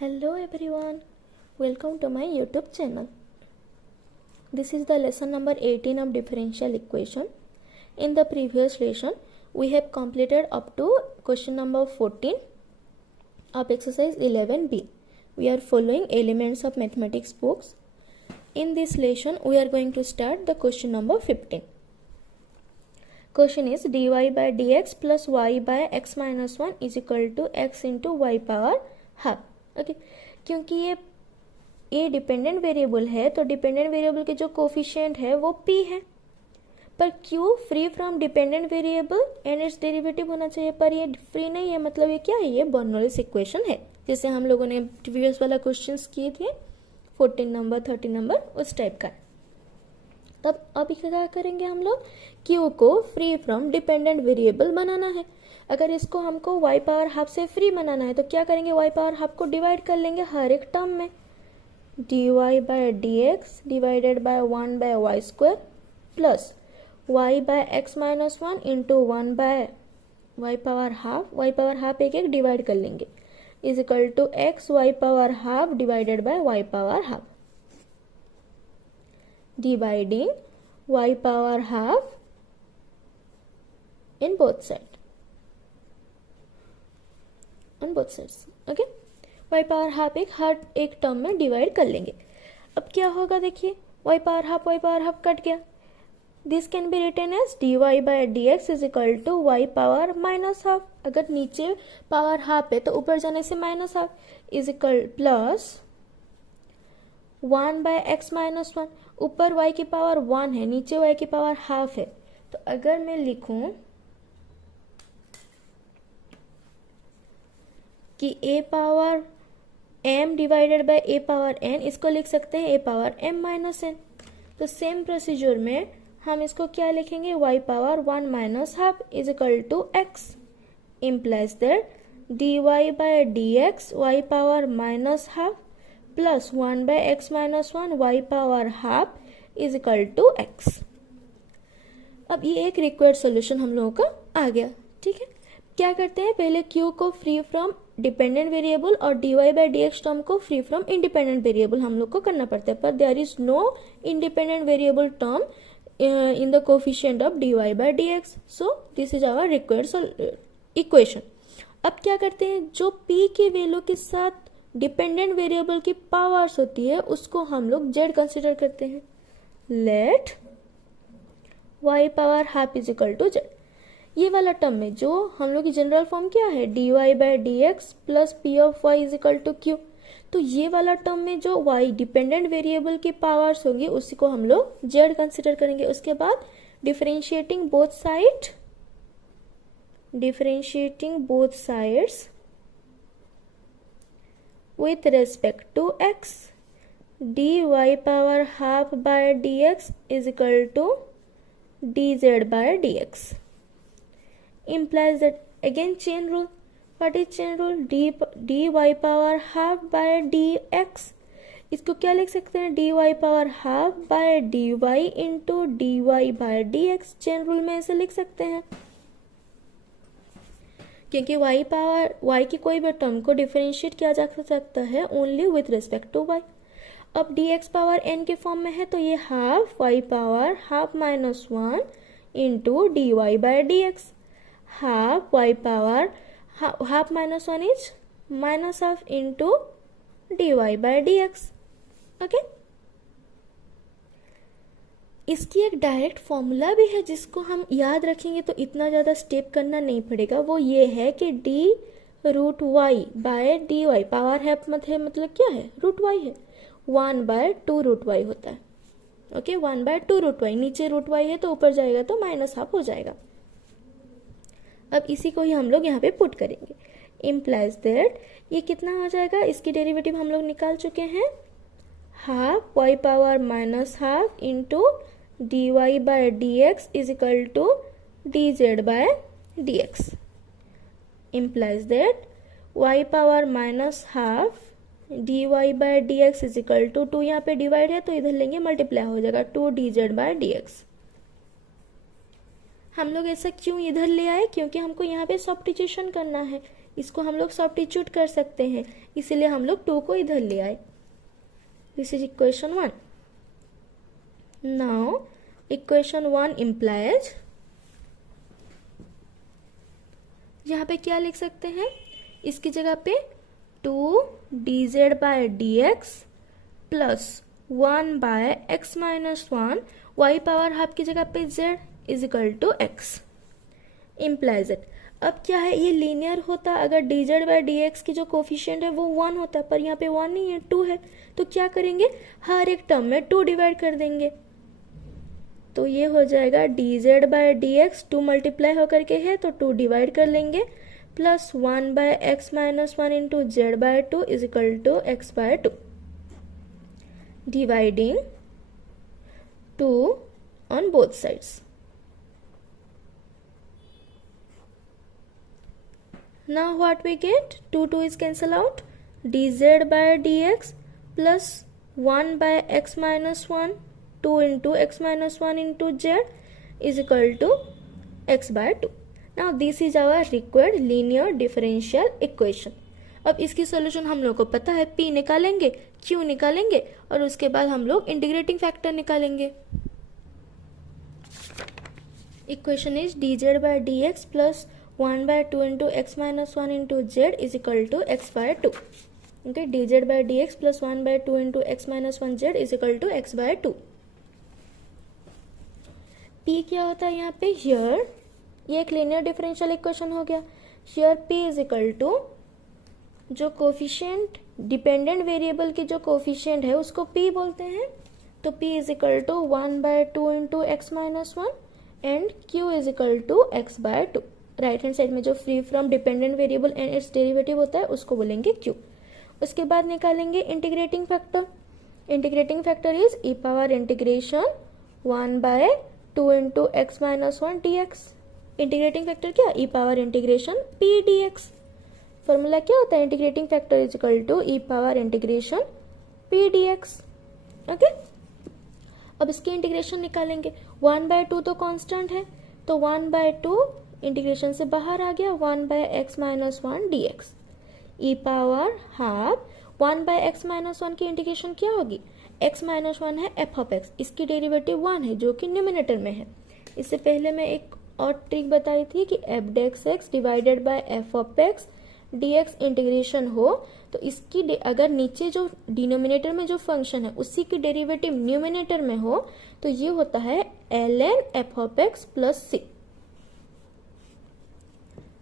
Hello everyone, welcome to my YouTube channel. This is the lesson number 18 of differential equation. In the previous lesson, we have completed up to question number 14 of exercise 11b. We are following elements of mathematics books. In this lesson, we are going to start the question number 15. Question is dy by dx plus y by x minus 1 is equal to x into y power half. Okay क्योंकि ये dependent variable है तो dependent variable के जो coefficient है वो p है, पर q free from dependent variable and its derivative होना चाहिए, पर ये फ्री नहीं है, मतलब ये क्या है, ये बर्नौलीज इक्वेशन है, जैसे हम लोगों ने प्रीवियस वाला क्वेश्चंस किए थे 14 नंबर 13 नंबर उस टाइप का। तब अभी क्या करेंगे, हम लोग q को फ्री फ्रॉम डिपेंडेंट वेरिएबल बनाना है। अगर इसको हमको y पावर हाफ से फ्री बनाना है तो क्या करेंगे, y पावर हाफ को डिवाइड कर लेंगे हर एक टर्म में, dy by dx divided by 1 by Y square plus y by x minus 1 into 1 by y power half एक एक डिवाइड कर लेंगे is equal to X Y power half divided by y power half, dividing y power half in both side on both sides. Okay, y power half हर एक term में divide कर लेंगे। अब क्या होगा देखिए, y पावर हाफ कट गया, this can be written as dy by dx is equal to y power minus half. अगर नीचे पावर हाफ है तो ऊपर जाने से minus half is equal plus 1 by x minus 1, ऊपर y की पावर 1 है, नीचे y की पावर हाफ है, तो अगर मैं लिखूं कि a power m divided by a power n, इसको लिख सकते हैं a power m minus n। तो सेम प्रोसीजर में हम इसको क्या लिखेंगे, y power 1 minus half is equal to x, implies that dy by dx y power minus half plus 1 by x minus 1 y power half is equal to x। अब ये एक required solution हम लोगों का आ गया। ठीक है, क्या करते हैं, पहले q को फ्री फ्रॉम डिपेंडेंट वेरिएबल और dy बाय dx टर्म को फ्री फ्रॉम इंडिपेंडेंट वेरिएबल हम लोग को करना पड़ता है, पर there is no independent variable term in the coefficient of dy by dx, so this is our required equation. अब क्या करते हैं, जो p के वैल्यू के साथ डिपेंडेंट वेरिएबल की पावर्स होती है उसको हम लोग z कंसिडर करते हैं। Let y power half is equal to z, ये वाला टर्म में जो हम लोग की जनरल फॉर्म क्या है, dy by dx plus p of y is equal to q, तो ये वाला टर्म में जो y डिपेंडेंट वेरिएबल की पावर्स होंगी उसी को हम लोग z कंसिडर करेंगे। उसके बाद differentiating both sides with respect to x, dy power half by dx is equal to dz by dx, implies that again chain rule. What is chain rule? dy power half by dx, इसको क्या लिख सकते हैं, dy power half by dy into dy by dx, chain rule में ऐसे लिख सकते हैं क्योंकि y की कोई भी टर्म को डिफरेंशिएट किया जा सकता है only with respect to y। अब dx पावर n के फॉर्म में है तो ये half y power half minus 1 into dy by dx, half y power half minus 1 is minus half into dy by dx। Okay, इसकी एक direct formula भी है जिसको हम याद रखेंगे तो इतना ज़्यादा स्टेप करना नहीं पड़ेगा, वो ये है कि d root y by d y, power half मतलब क्या है, रूट वाई है, 1 बाय 2 रूट वाई होता है। ओके, 1 बाय 2 रूट वाई, नीचे रूट वाई है तो ऊपर जाएगा तो माइनस हाफ हो जाएगा। अब इसी को ही हम लोग यहाँ पे पुट करेंगे, इम्प्लाइज दैट ये कितना हो जाएगा, इसकी डेरिवेटिव हम लोग निकाल चुके हैं, half y power minus half into dy by dx is equal to dz bye dx, implies that y power minus half dy by dx is equal to 2, यहाँ पे डिवाइड है तो इधर लेंगे मल्टीप्लाई हो जाएगा 2 dz बाय dx। हम लोग ऐसा क्यों इधर ले आए, क्योंकि हमको यहाँ पे सब्स्टिट्यूशन करना है, इसको हम लोग सब्स्टिट्यूट कर सकते हैं, इसीलिए हम लोग 2 को इधर ले आए। This is equation 1। Now equation 1 implies, यहाँ पे क्या लिख सकते हैं, इसकी जगह पे 2 dz bye dx plus 1 by x minus 1 y power half की जगह पे z is equal to x implies it. अब क्या है, ये लीनियर होता अगर dz बाय dx की जो कोफिशिएंट है वो 1 होता, पर यहाँ पे 1 नहीं है, 2 है। तो क्या करेंगे, हर एक टर्म में 2 डिवाइड कर देंगे। तो ये हो जाएगा dz बाय dx, 2 मल्टीप्लाई होकर के है तो 2 डिवाइड कर लेंगे, plus 1 by x minus 1 into z by 2 is equal to x by 2, dividing 2 on both sides. Now what we get, 2 is cancel out, dz by dx plus 1 by x minus 1, 2 into x minus 1 into z is equal to x by 2. Now this is our required linear differential equation. अब इसकी solution हम लोग को पता है, p निकालेंगे, q निकालेंगे और उसके बाद हम लोग इंटीग्रेटिंग फैक्टर निकालेंगे। Equation is dz by dx plus 1 by 2 into x minus 1 into z is equal to x by 2. Okay, dz by dx plus 1 by 2 into x minus 1 z is equal to x by 2. p क्या होता है यहाँ पे, here ये एक linear differential equation हो गया। here p is equal to जो कोफिशिएंट डिपेंडेंट वेरिएबल की जो कोफिशिएंट है उसको p बोलते हैं, तो p is equal to 1 by 2 into x minus 1 and q is equal to x by 2। Right hand side में जो free from dependent variable and its derivative होता है उसको बोलेंगे q। उसके बाद निकालेंगे integrating factor. Integrating factor is e power integration 1 by 2 into x minus 1 dx। Integrating factor क्या, e power integration p dx। Formula क्या होता है, integrating factor is equal to e power integration p dx। Okay, अब इसकी integration निकालेंगे। 1 by 2 तो constant है, तो 1 बाय 2 इंटीग्रेशन से बाहर आ गया, 1 by x minus 1 dx। E power half 1 by x minus 1 की इंटीग्रेशन क्या होगी, x माइनस 1 है एफ ऑफ एक्स, इसकी डेरिवेटिव 1 है जो कि न्यूमिनेटर में है। इससे पहले मैं एक और ट्रिक बताई थी कि f dash x divided by f of x dx integration हो तो इसकी अगर नीचे जो डिनोमिनेटर में जो फंक्शन है उसी की डेरिवेटिव न्यूमिनेटर में हो तो ये होता है ln f of x plus c.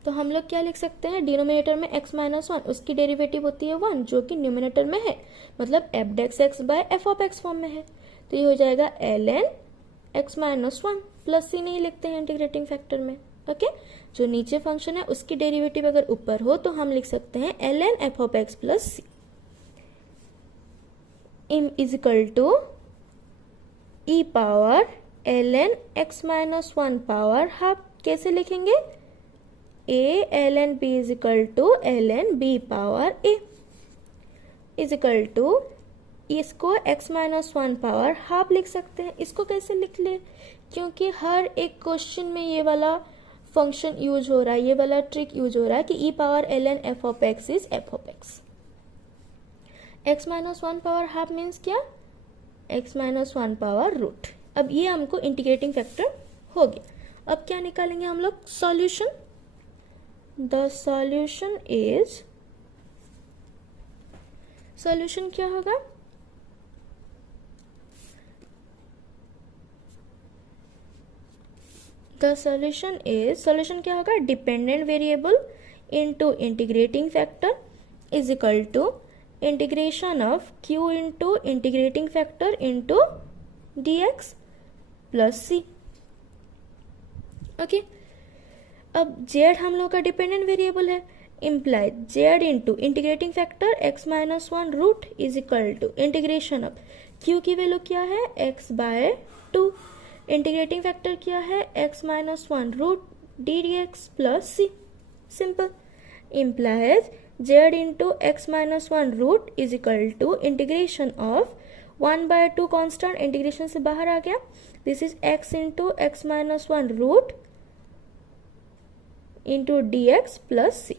तो हम लोग क्या लिख सकते हैं, डिनोमिनेटर में x माइनस 1 उसकी डेरिवेटिव होती है 1 जो कि न्यूमिनेटर में है, मतलब f dash x by f of x form में है। तो ये हो जाएगा ln x minus 1 plus c नहीं लिखते हैं इंटीग्रेटिंग फैक्टर में। ओके, जो नीचे फंक्शन है उसकी डेरिवेटिव अगर ऊपर हो तो हम लिख सकते हैं ln f of x plus c is equal to e power ln x minus 1 power half. कैसे लिखेंगे, a ln b is equal to ln b power a is equal to, इसको x माइनस 1 पावर हाफ लिख सकते हैं। इसको कैसे लिख ले, क्योंकि हर एक क्वेश्चन में ये वाला फंक्शन यूज हो रहा है, ये वाला ट्रिक यूज हो रहा है कि e power ln f of x is F of x. x minus 1 power half means क्या, x माइनस 1 पावर रूट। अब ये हमको इंटीग्रेटिंग फैक्टर हो गया। अब क्या निकालेंगे हम लोग, solution. The solution is, solution क्या होगा, द सॉल्यूशन इज, सॉल्यूशन क्या होगा, dependent variable into integrating factor is equal to integration of q into integrating factor into dx plus c. Okay, अब z हम लोग का डिपेंडेंट वेरिएबल है, imply z into integrating factor x minus 1 root is equal to integration of q की value क्या है x by 2, integrating factor क्या है x minus 1 root d dx plus c. Simple, implies z into x minus 1 root is equal to integration of 1 by 2 constant, integration से बाहर आ गया, this is x into x minus 1 root into dx plus c.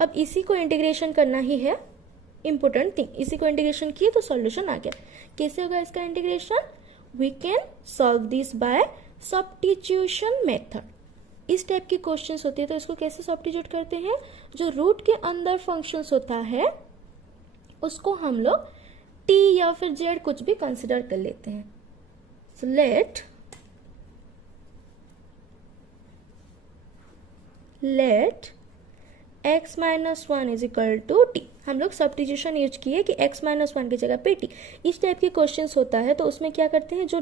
अब इसी को integration करना ही है important thing. इसी को इंटीग्रेशन किए तो सॉल्यूशन आ गया। कैसे होगा इसका integration? We can solve this by substitution method. इस टाइप की क्वेश्चंस होती है तो इसको कैसे सब्स्टिट्यूट करते हैं? जो रूट के अंदर फंक्शंस होता है उसको हम लोग टी या फिर जेड कुछ भी कंसिडर कर लेते हैं। So let x minus one is equal to t. हम लोग सब्स्टिट्यूशन यूज किए कि x माइनस वन की जगह पे टी। इस टाइप के क्वेश्चंस होता है तो उसमें क्या करते हैं, जो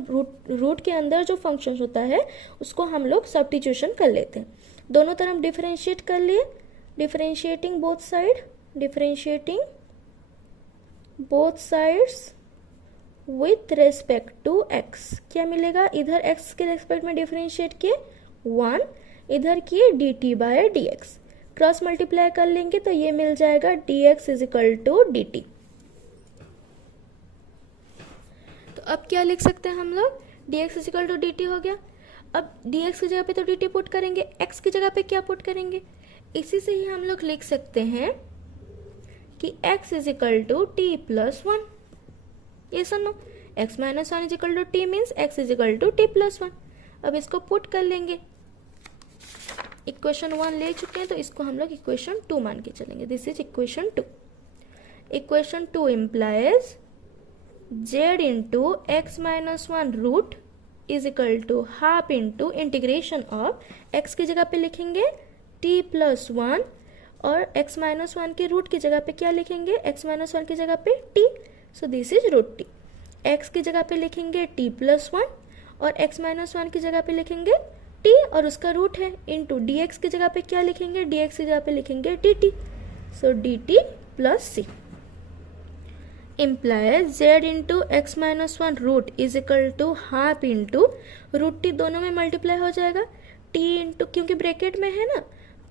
रूट के अंदर जो फंक्शन होता है उसको हम लोग सब्स्टिट्यूशन कर लेते हैं। दोनों तरफ डिफरेंशिएट कर लिए, differentiating both sides with respect to x। क्या मिलेगा? इधर x के रेस्पेक्ट में डिफरेंशिएट किए 1, इधर किए dt by dx। Cross multiply कर लेंगे तो ये मिल जाएगा dx is equal to dt। तो अब क्या लिख सकते हैं हम लोग? dx is equal to dt हो गया। अब dx की जगह पे तो dt पुट करेंगे, x की जगह पे क्या पुट करेंगे? इसी से ही हम लोग लिख सकते हैं कि x is equal to t plus one. ये सुनो, x minus one is equal to t means x is equal to t plus one. अब इसको पुट कर लेंगे। इक्वेशन 1 ले चुके हैं तो इसको हम लोग इक्वेशन 2 मान के चलेंगे। This is equation 2। Equation 2 implies z into x minus one root is equal to half into integration of x की जगह पे लिखेंगे t प्लस वन और x माइनस वन के रूट की जगह पे क्या लिखेंगे? x माइनस वन की जगह पे t। So this is root t. x की जगह पे लिखेंगे t प्लस वन और x माइनस वन की जगह पे लिखेंगे t और उसका रूट है इंटू dx की जगह पे क्या लिखेंगे? dx की जगह पे लिखेंगे dt। So dt plus c implies z into x minus one root is equal to half into root t, दोनों में मल्टीप्लाई हो जाएगा t इंटू, क्योंकि ब्रैकेट में है ना,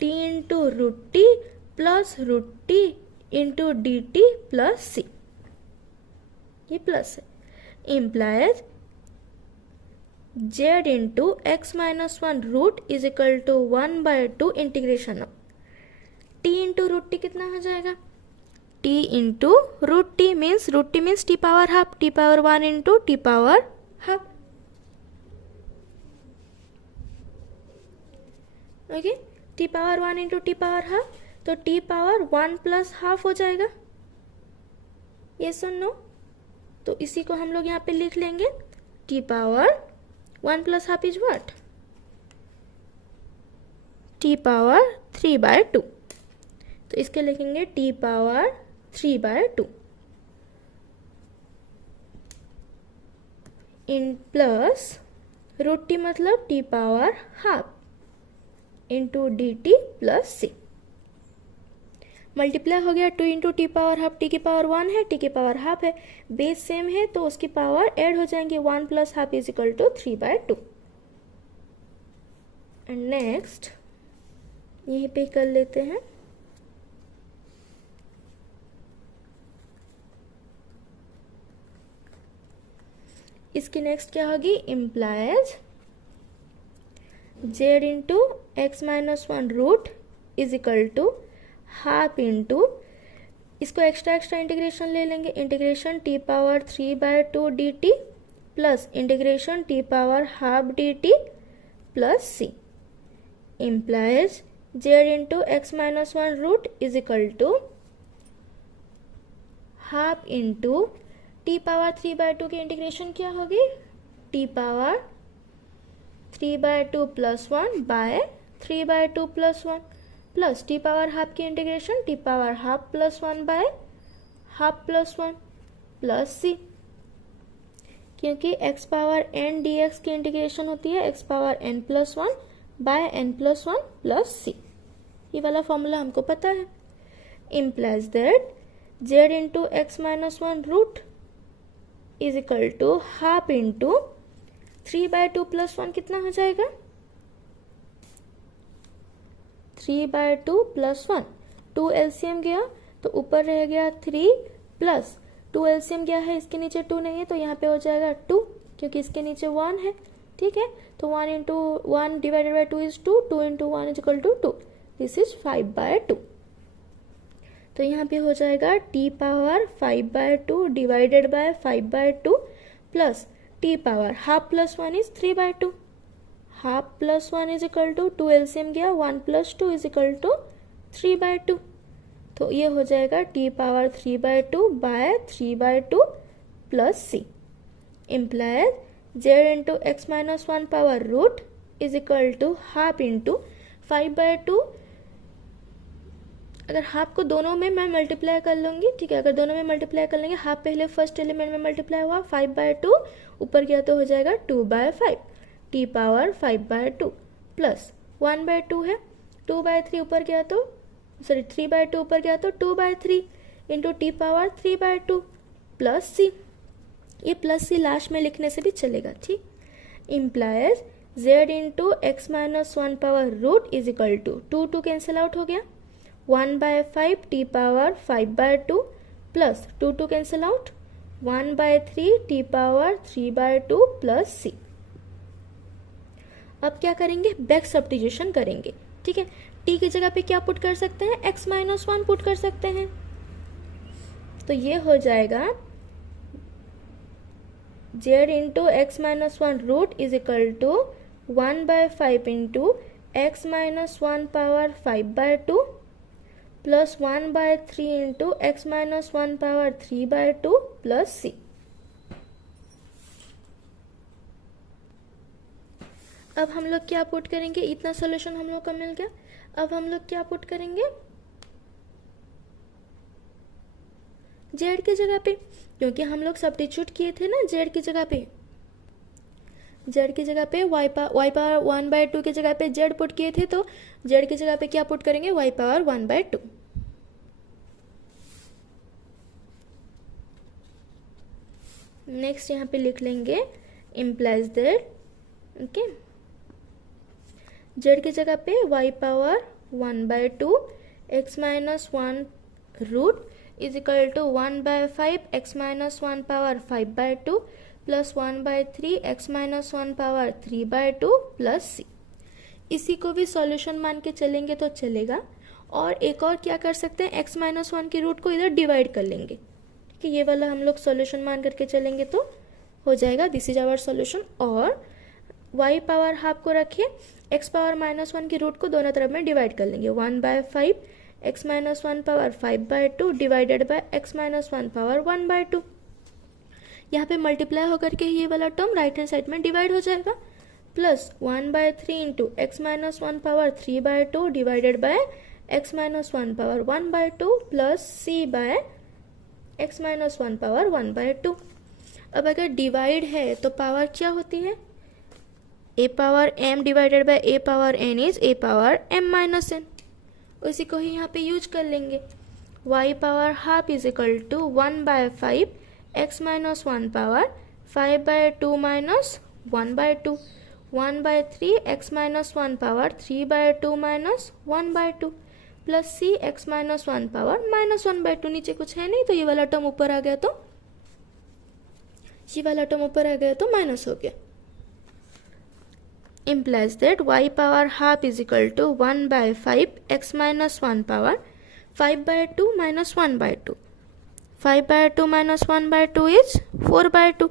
t into root t plus root t into d t plus c. ये plus है। implies z into x minus one root is equal to 1/2 integration of t into root t कितना हो जाएगा? t into root t means t power half, t power 1 into t power half. Okay, t power 1 into t power half, तो t power 1 plus half हो जाएगा। ये सुनो, तो इसी को हम लोग यहाँ पे लिख लेंगे t power 1 plus half is what? t power 3/2। तो इसके लिखेंगे t पावर 3/2 इन प्लस रूट टी मतलब t power half into d t plus c. Multiply हो गया 2 into t power half, t की पावर 1 है, टी की पावर हाफ है, बेस सेम है तो उसकी पावर ऐड हो जाएंगे। 1 plus half is equal to 3/2। And next यहीं पे कर लेते हैं। इसकी नेक्स्ट क्या होगी? Implies z into x minus one root is equal to half into, इसको एक्स्ट्रा इंटीग्रेशन ले लेंगे, integration t power 3/2 d t plus integration t power half d t plus c. Implies z into x minus one root is equal to half into t power 3/2 की integration क्या होगी? t power 3/2 plus 1 by 3/2 plus 1 plus t power half की integration t power half plus 1 by half plus 1 plus c, क्योंकि x power n dx की integration होती है x power n plus 1 by n plus 1 plus c. ये वाला formula हमको पता है। Implies that z into x minus one root is equal to half into 3/2 plus 1 कितना हो जाएगा? 3/2 प्लस 1, 2 एलसीएम गया तो ऊपर रह गया 3 प्लस 2 एलसीएम गया है, इसके नीचे 2 नहीं है तो यहाँ पे हो जाएगा 2, क्योंकि इसके नीचे 1 है। ठीक है, तो 1 into 1 divided by 2 is 2, 2 into 1 is equal to 2। This is 5/2। तो यहाँ पे हो जाएगा t power 5/2 divided by 5/2 plus t power half plus 1 is 3/2. Half plus 1 is equal to 2 LCM गया 1 + 2 इज इक्वल टू 3/2. तो ये हो जाएगा t power 3/2 by 3/2 plus c implies z into x minus 1 power root is equal to half into 5/2. अगर half को दोनों में मैं मल्टीप्लाई कर लूँगी, ठीक है, अगर दोनों में मल्टीप्लाई कर लेंगे, हाफ पहले फर्स्ट एलिमेंट में मल्टीप्लाई हुआ 5/2 ऊपर गया तो हो जाएगा 2/5 टी पावर 5/2 प्लस 1/2 है 2/3 ऊपर गया तो 3/2 ऊपर गया तो 2/3 into t power 3/2 plus c. ये प्लस सी लास्ट में लिखने से भी चलेगा, ठीक. Implies z into x minus 1 power root is equal to 2 cancel out हो गया 1/5 t power 5/2 plus 2 cancel out 1/3 t power 3/2 plus c. अब क्या करेंगे, बैक सब्स्टिट्यूशन करेंगे, ठीक है. टी की जगह पे क्या पुट कर सकते हैं, x माइनस 1 पुट कर सकते हैं. तो ये हो जाएगा z into x minus 1 root is equal to 1/5 into x minus 1 power 5/2 plus 1/3 into x minus 1 power 3/2 plus c. अब हम लोग क्या पुट करेंगे, इतना सोल्यूशन हम लोग का मिल गया. अब हम लोग क्या पुट करेंगे, जेड की जगह पे, क्योंकि हम लोग सब्स्टिट्यूट किए थे ना जेड की जगह पे. जेड की जगह पे वाई पावर 1/2 की जगह पे जेड पुट किए थे, तो जेड की जगह पे क्या पुट करेंगे, वाई पावर 1/2. नेक्स्ट यहाँ पे लिख लेंगे इम्प्लाइज दैट, ओके, जेड की जगह पे y power 1/2 x minus 1 root is equal to 1/5 x minus 1 power 5/2 plus 1/3 x minus 1 power 3/2 plus c. इसी को भी सॉल्यूशन मान के चलेंगे तो चलेगा. और एक और क्या कर सकते हैं, एक्स माइनस 1 की रूट को इधर डिवाइड कर लेंगे, ठीक है. ये वाला हम लोग सॉल्यूशन मान करके चलेंगे तो हो जाएगा. This is our solution. और वाई पावर हाफ को रखिए, एक्स पावर -1 की रूट को दोनों तरफ में डिवाइड कर लेंगे. 1/5 x minus 1 power 5/2 divided by x minus 1 power 1/2. यहाँ पे मल्टीप्लाई होकर के ये वाला टर्म राइट हैंड साइड में डिवाइड हो जाएगा. Plus 1/3 into x minus 1 power 3/2 divided by x minus 1 power 1/2 plus c by x minus 1 power 1/2. अब अगर डिवाइड है तो पावर क्या होती है, a power m divided by a power n is a power m minus n. उसी को ही यहाँ पे यूज कर लेंगे. y power half is equal to 1/5 x minus 1 power 5/2 minus 1/2 1/3 x minus 1 power 3/2 minus 1/2 plus c x minus 1 power -1/2. नीचे कुछ है नहीं तो ये वाला टर्म ऊपर आ गया, तो ये वाला टर्म ऊपर आ गया तो माइनस हो गया. implies that y power half is equal to 1/5 x minus 1 power 5/2 minus 1/2. 5/2 minus 1/2 is 4/2.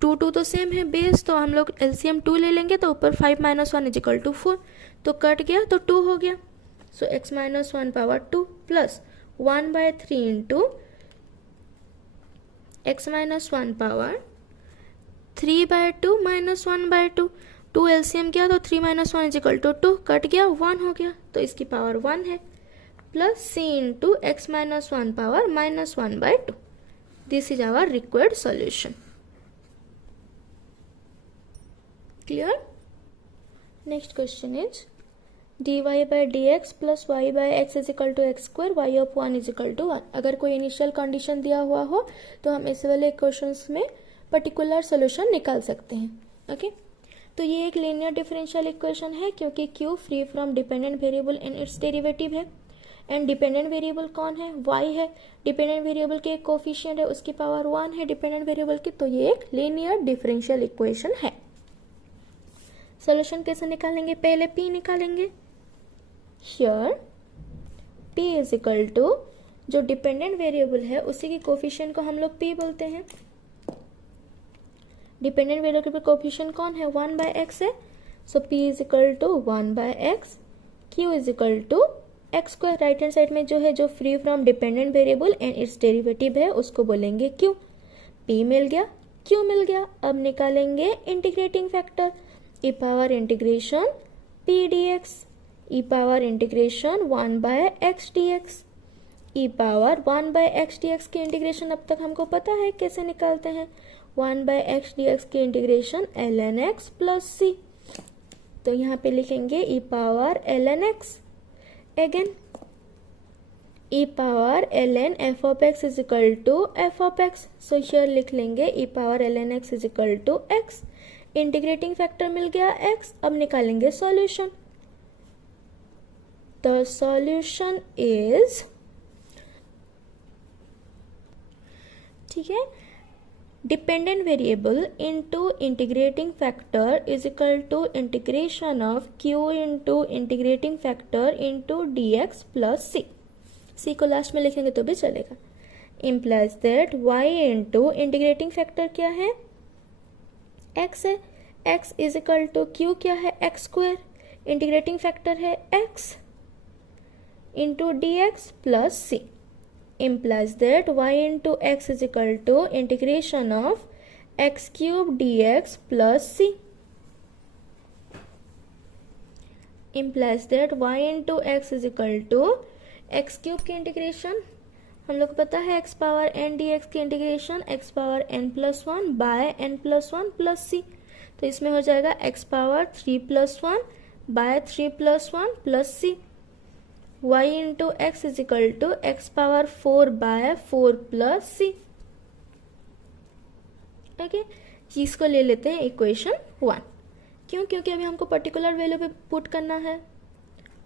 2 तो सेम है बेस, तो हम लोग एलसीएम 2 ले लेंगे तो ऊपर 5 - 1 इज इक्वल टू 4, तो कट गया तो 2 हो गया. सो x minus 1 power 2 plus 1/3 into x minus 1 power 3/2 minus 1/2. 2 LCM किया तो 3 - 1 इज इक्वल टू 2, कट गया 1 हो गया, तो इसकी पावर 1 है. Plus c into x minus 1 power -1/2. This is our required solution. Clear. Next question is dy by dx plus y by x is equal to x square y of 1 is equal to 1. अगर कोई initial condition दिया हुआ हो तो हम इस वाले questions में पर्टिकुलर सोल्यूशन निकाल सकते हैं. ओके तो ये एक लीनियर डिफरेंशियल इक्वेशन है क्योंकि q free from dependent variable and its derivative है. एंड डिपेंडेंट वेरिएबल कौन है, y है. डिपेंडेंट वेरिएबल के एक कोफिशिएंट है, उसकी पावर 1 है डिपेंडेंट वेरिएबल की. तो ये एक लीनियर डिफरेंशियल इक्वेशन है. सोल्यूशन कैसे निकालेंगे, पहले p निकालेंगे. Here p is equal to जो डिपेंडेंट वेरिएबल है उसी की कोफिशिएंट को हम लोग p बोलते हैं। डिपेंडेंट वेरिएबल कोफिशिएंट कौन है, 1/x है, so p is equal to 1/x, q is equal to x square. Right hand side में जो है, जो free from dependent variable and its derivative है, उसको बोलेंगे q। p मिल गया, q मिल गया। अब निकालेंगे integrating factor, e power integration p dx, e power integration 1/x dx। e power 1/x dx की इंटीग्रेशन अब तक हमको पता है कैसे निकालते हैं, 1/x dx की integration ln x plus c। तो यहाँ पे लिखेंगे e power ln x। Again e power ln f of x is equal to f of x, so here लिख लेंगे e power ln x is equal to x। Integrating factor मिल गया x। अब निकालेंगे सॉल्यूशन। द सॉल्यूशन इज, ठीक है, dependent variable into integrating factor is equal to integration of q into integrating factor into dx plus c को last में लिखेंगे तो भी चलेगा। Implies that y into integrating factor क्या है, x है, x is equal to q क्या है, x स्क्वायर, इंटीग्रेटिंग फैक्टर है x into dx plus c। implies that y into x is equal to integration of x cube dx plus c। implies that y into x is equal to x cube की integration हम लोग को पता है, x power n dx की integration x power n plus 1 by n plus 1 plus c। तो इसमें हो जाएगा x power 3 plus 1 by 3 plus 1 plus c। y into x is equal to x power 4 by 4 plus c। Okay, इसको ले लेते हैं equation 1। क्यों? क्योंकि अभी हमको पर्टिकुलर वैल्यू पे पुट करना है।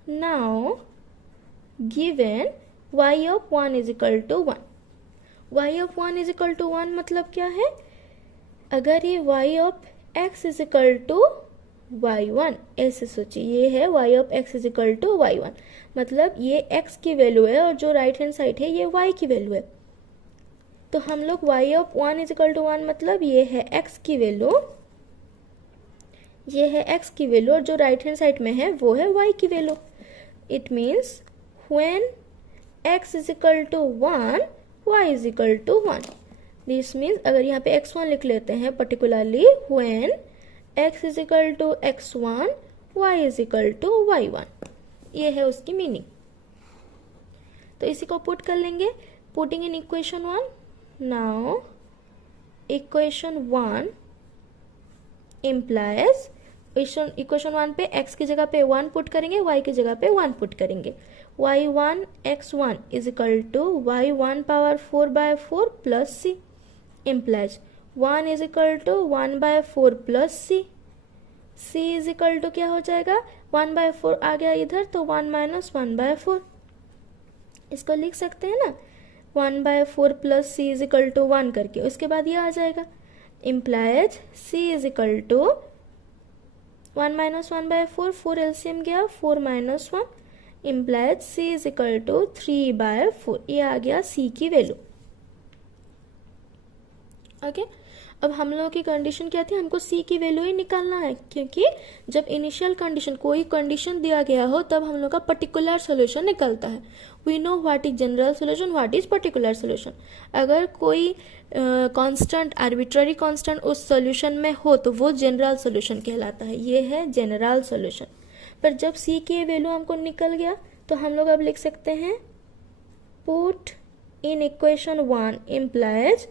Now given y of 1 is equal to 1, y of 1 is equal to 1 मतलब क्या है, अगर ये y of x is equal to y1, ऐसे सोचिए, ये है y of x is equal to y1, मतलब ये x की वैल्यू है और जो राइट हैंड साइड है ये y की वैल्यू है। तो हम लोग y of 1 is equal to 1 मतलब ये है x की वैल्यू, ये है x की वैल्यू और जो राइट हैंड साइड में है वो है y की value. It means when x is equal to 1 y is equal to 1। This means अगर यहाँ पे x1 लिख लेते हैं particularly, when x is equal to x1 y is equal to y1, ये है उसकी मीनिंग। तो इसी को पुट कर लेंगे, putting in equation 1। Now equation 1 implies, equation 1 पे x की जगह पे 1 पुट करेंगे, y की जगह पे 1 पुट करेंगे। y1 x1 is equal to y1 power 4 by 4 plus c। Implies 1 is equal to 1 by 4 plus c। c is equal to क्या हो जाएगा, 1 बाय 4 आ गया इधर तो 1 माइनस 1 बाय 4, इसको लिख सकते हैं ना, 1 by 4 plus c is equal to 1 करके, उसके बाद ये आ जाएगा। Implies c is equal to 1 minus 1 by 4, 4 LCM गया 4 minus 1, implies c is equal to 3 by 4, ये आ गया c की वैल्यू। ओके, अब हम लोगों की कंडीशन क्या थी, हमको c की वैल्यू ही निकालना है, क्योंकि जब इनिशियल कंडीशन कोई कंडीशन दिया गया हो तब हम लोग का पर्टिकुलर सोल्यूशन निकलता है। We know what is general solution, what is particular solution. अगर कोई कांस्टेंट, आर्बिट्ररी कांस्टेंट उस सोल्यूशन में हो तो वो जनरल सोल्यूशन कहलाता है, ये है जनरल सोल्यूशन। पर जब c की वैल्यू हमको निकल गया तो हम लोग अब लिख सकते हैं, put in equation 1 implies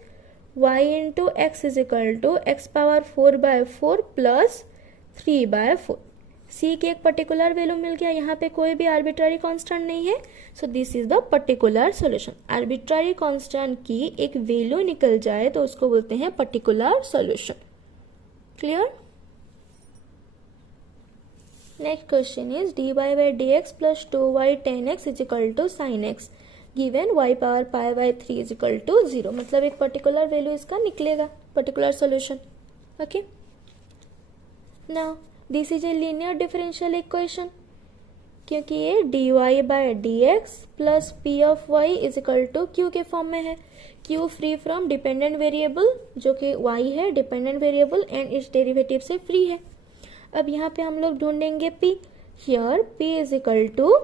y into x is equal to x power 4 by 4 plus 3 by 4। c की एक पर्टिकुलर वैल्यू मिल गया, यहाँ पे कोई भी आर्बिट्ररी कांस्टेंट नहीं है, so this is the particular solution. Arbitrary constant की एक वैल्यू निकल जाए तो उसको बोलते हैं particular solution. Clear? Next question is dy by dx plus 2y tan x is equal to sin x given y power pi by 3 is equal to 0, मतलब एक पर्टिकुलर वैल्यू इसका निकलेगा, particular solution. Okay, now this is a linear differential equation, क्योंकि ये dy by dx plus P of y is equal to Q के form में है। Q free from dependent variable जो कि y है डिपेंडेंट वेरिएबल एंड इस derivative से फ्री है। अब यहाँ पे हम लोग ढूंढेंगे p। Here p is equal to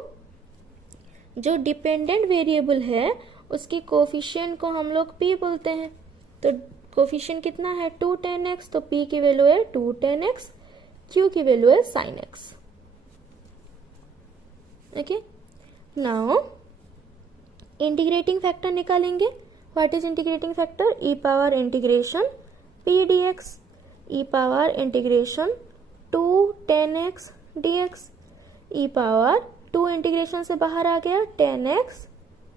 जो डिपेंडेंट वेरिएबल है उसकी कोफिशिएंट को हम लोग p बोलते हैं। तो कोफिशिएंट कितना है 2 tan x, तो p की वैल्यू है 2 tan x, q की वैल्यू है sin x। Okay, now integrating factor निकालेंगे। What is integrating factor? e power integration p dx, e power integration 2 tan x dx, e power 2 integration से बाहर आ गया tan x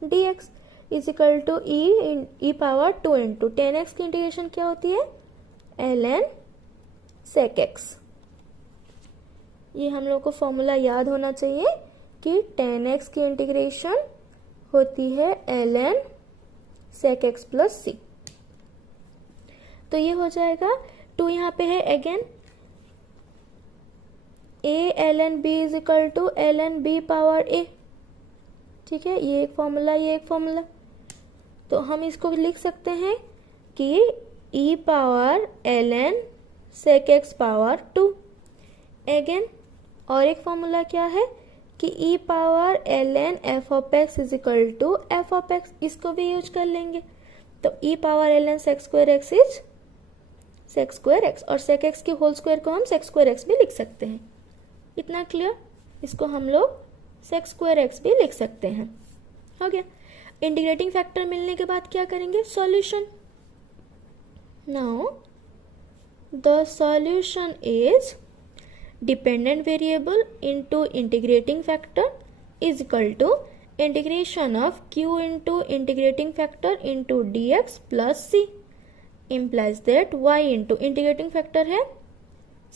dx is equal to e power 2 into tan x की integration क्या होती है ln sec x। ये हम लोग को फॉर्मूला याद होना चाहिए कि tan x की इंटीग्रेशन होती है ln sec x plus c। तो ये हो जाएगा 2 यहाँ पे है again a ln b is equal to ln b power a। ठीक है, ये एक फॉर्मूला, ये एक फॉर्मूला। तो हम इसको लिख सकते हैं कि e power ln sec x power 2। Again और एक फॉर्मूला क्या है कि e power ln f of x is equal to f of x, इसको भी यूज कर लेंगे। तो e power ln sec square x is sec square x और sec x की होल स्क्वायर को हम sec स्क्वायर x भी लिख सकते हैं। इतना क्लियर? इसको हम लोग sec स्क्वायर x भी लिख सकते हैं। हो गया। इंटीग्रेटिंग फैक्टर मिलने के बाद क्या करेंगे? Solution. Now the solution is dependent variable into integrating factor is equal to integration of q into integrating factor into dx plus c implies that y into integrating factor है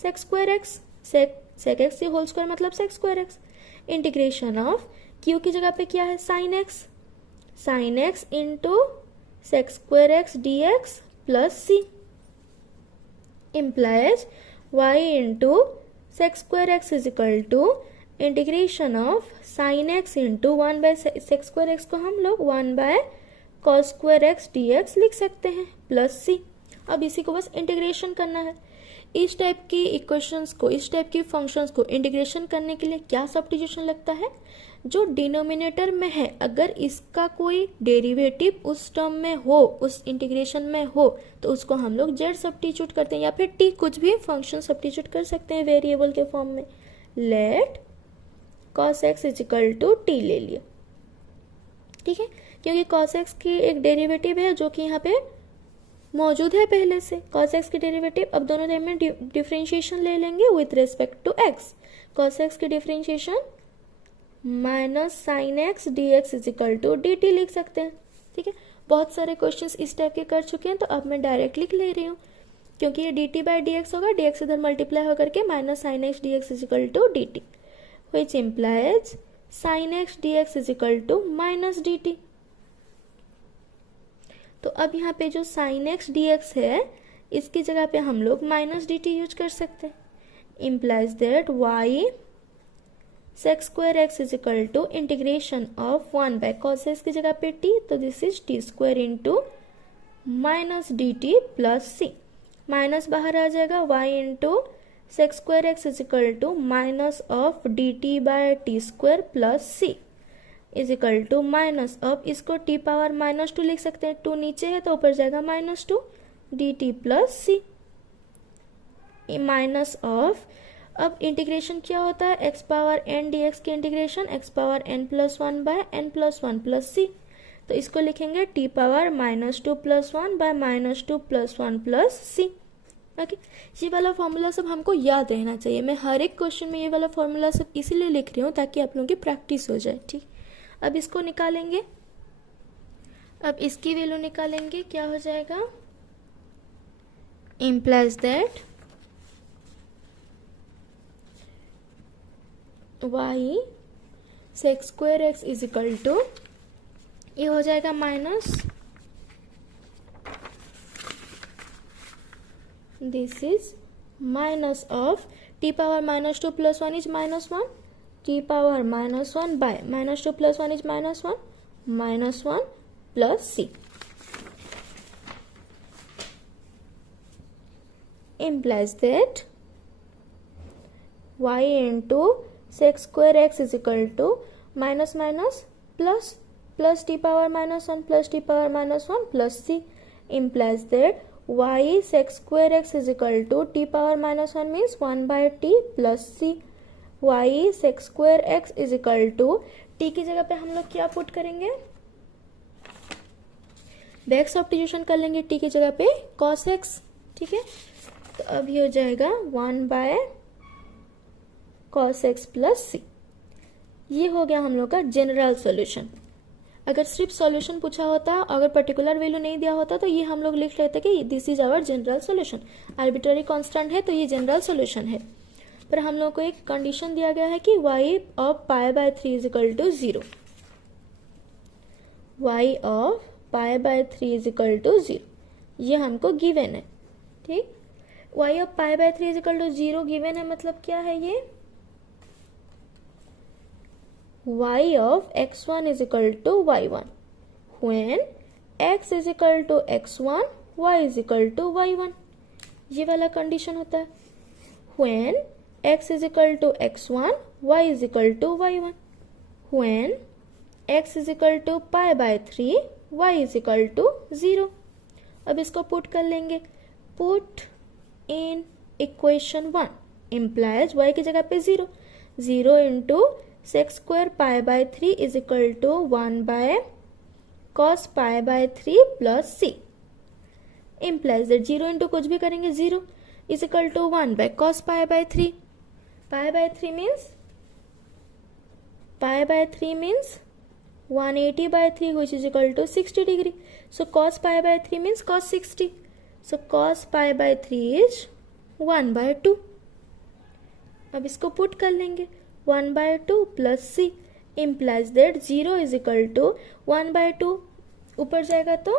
sec square x, sec x की whole square मतलब sec square x, integration of q की जगह पे क्या है sin x into sec square x dx plus c implies y into sec square x is equal to integration of sin x into 1 by sec square x को हम लोग 1 by cos square x dx लिख सकते हैं plus c। अब इसी को बस इंटीग्रेशन करना है। इस टाइप की इक्वेशंस को, इस टाइप की फंक्शंस को इंटीग्रेशन करने के लिए क्या सब्स्टिट्यूशन लगता है? जो डिनोमिनेटर में है अगर इसका कोई डेरिवेटिव उस टर्म में हो, उस इंटीग्रेशन में हो, तो उसको हम लोग z सब्स्टिट्यूट करते हैं या फिर t, कुछ भी फंक्शन सब्स्टिट्यूट कर सकते हैं वेरिएबल के फॉर्म में। Let cos x is equal to t ले लिया। ठीक है, क्योंकि cos x की एक डेरिवेटिव है जो कि यहाँ पे मौजूद है पहले से, cos x की डेरिवेटिव। अब दोनों टाइम में डिफरेंशिएशन ले लेंगे with respect to x। cos x की differentiation minus sine x d x is equal to d t लिख सकते हैं। ठीक है, बहुत सारे क्वेश्चंस इस टाइप के कर चुके हैं, तो अब मैं डायरेक्ट लिख ले रही हूँ क्योंकि ये d t by d x होगा, डी एक्स इधर मल्टीप्लाई होकर के minus sine x d x is equal to d t, which implies sine x d x is equal to minus d t. तो अब यहाँ पे जो साइन एक्स डी एक्स है इसकी जगह पे हम लोग माइनस डी टी यूज कर सकते हैं। Implies that y sec square x is equal to integration of 1 by cos x की जगह पे t, तो this is t square into minus d t plus c. Minus बाहर आ जाएगा, y into sec square x is equal to minus of d t by t square plus c is equal to minus of, इसको t power -2 लिख सकते हैं, 2 नीचे है तो ऊपर जाएगा -2 d t plus c minus of. अब इंटीग्रेशन क्या होता है? x पावर n dx की integration x power n plus 1 by n plus 1 plus c, तो इसको लिखेंगे t power -2 plus 1 by -2 plus 1 plus c. Okay, ये वाला फॉर्मूला सब हमको याद रहना चाहिए। मैं हर एक क्वेश्चन में ये वाला फॉर्मूला सब इसीलिए लिख रही हूँ ताकि आप लोगों की प्रैक्टिस हो जाए। ठीक, अब इसको निकालेंगे, अब इसकी वैल्यू निकालेंगे, क्या हो जाएगा? Implies that y sec square x is equal to, ये हो जाएगा minus, this is minus of t power -2 plus 1 is -1 t power -1 by -2 plus 1 is -1 plus c implies that y into sec square x is equal to minus plus t power -1 plus t power -1 plus c implies that y sec square x is equal to t power -1 means 1 by t plus c y sec square x is equal to t की जगह पे हम लोग क्या put करेंगे, back substitution कर लेंगे t की जगह पे cos x, ठीक है। तो अब ये हो जाएगा 1 by cos x plus c। ये हो गया हम लोग का जनरल सॉल्यूशन। अगर सिर्फ सॉल्यूशन पूछा होता, अगर पर्टिकुलर वैल्यू नहीं दिया होता तो ये हम लोग लिख लेते कि this is our general solution. Arbitrary constant है तो ये जनरल सॉल्यूशन है, पर हम लोग को एक कंडीशन दिया गया है कि y of pi by 3 is equal to 0, y of pi by 3 is equal to 0, ये हमको गिवन है, ठीक। y of pi by 3 is equal to 0 given है, मतलब क्या है ये, y of x1 is equal to y1 when x is equal to x1 y is equal to y1, ये वाला कंडीशन होता है। when x is equal to x1 y is equal to y1 when x is equal to pi by 3 y is equal to 0। अब इसको put कर लेंगे, put in equation 1 implies y की जगह पे 0 into sec square pi by 3 is equal to 1 by cos pi by 3 plus c implies that 0 into कुछ भी करेंगे 0 is equal to 1 by cos pi by 3, pi by 3 means 180 by 3 which is equal to 60 degree, so cos pi by 3 means cos 60, so cos pi by 3 is 1 by 2। अब इसको put कर लेंगे 1 by 2 plus c implies that 0 is equal to 1 by 2, ऊपर जाएगा तो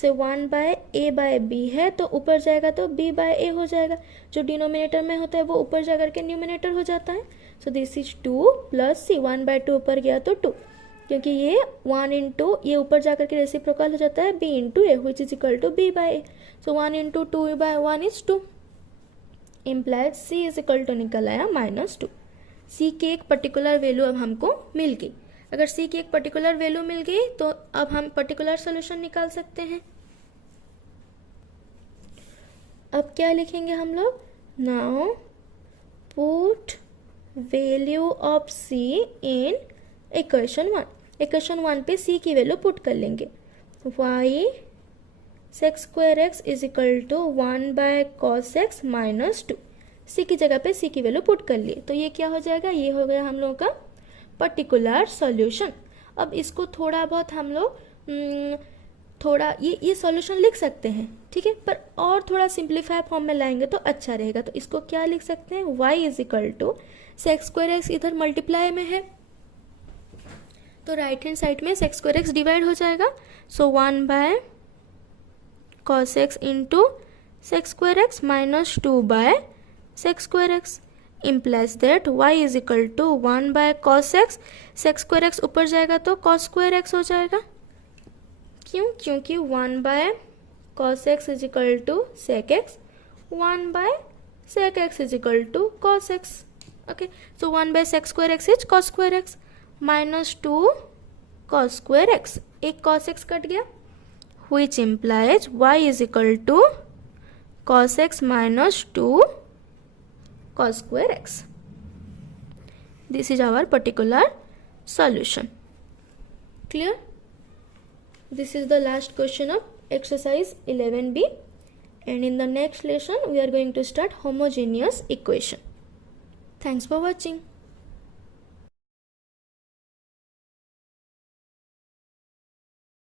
से 1 by a by b है तो ऊपर जाएगा तो b by a हो जाएगा, जो डिनोमिनेटर में होता है वो ऊपर जा करके न्यूमिनेटर हो जाता है। So this is 2 plus c, 1 by 2 ऊपर गया तो 2, क्योंकि ये 1 इंटू ये ऊपर जा करके रेसिप्रोकल हो जाता है b into a which is equal to b by a, so 1 into 2 by 1 is 2 implies c is equal to निकल आया -2। c की एक पर्टिकुलर वैल्यू अब हमको मिल गई। अगर c की एक पर्टिकुलर वैल्यू मिल गई तो अब हम पर्टिकुलर सॉल्यूशन निकाल सकते हैं। अब क्या लिखेंगे हम लोग, now put value of c in equation 1। Equation 1 पे c की वैल्यू पुट कर लेंगे, y sec square x is equal to 1 by cos x minus 2, c की जगह पे c की वैल्यू पुट कर लिए तो ये क्या हो जाएगा, ये हो गया हम लोगों का पर्टिकुलर सॉल्यूशन। अब इसको थोड़ा बहुत हम लोग थोड़ा ये सॉल्यूशन लिख सकते हैं, ठीक है, पर और थोड़ा सिंप्लीफाई फॉर्म में लाएंगे तो अच्छा रहेगा। तो इसको क्या लिख सकते हैं, y is equal to sec square x इधर मल्टीप्लाई में है तो राइट हैंड साइड में सेक स्क्वायर एक्स डिवाइड हो जाएगा, so 1 by cos x into sec square x minus 2 by sec square x implies that y is equal to 1 by cos x, sec square x ऊपर जाएगा तो cos square x हो जाएगा, क्यों, क्योंकि 1 by cos x is equal to sec x, 1 by sec x is equal to cos x, okay, so 1 by sec square x is cos square x minus 2 cos square x, एक cos x cut गया, which implies y is equal to cos x minus 2 cos square x. This is our particular solution. Clear? This is the last question of exercise 11b, and in the next lesson we are going to start homogeneous equation. Thanks for watching.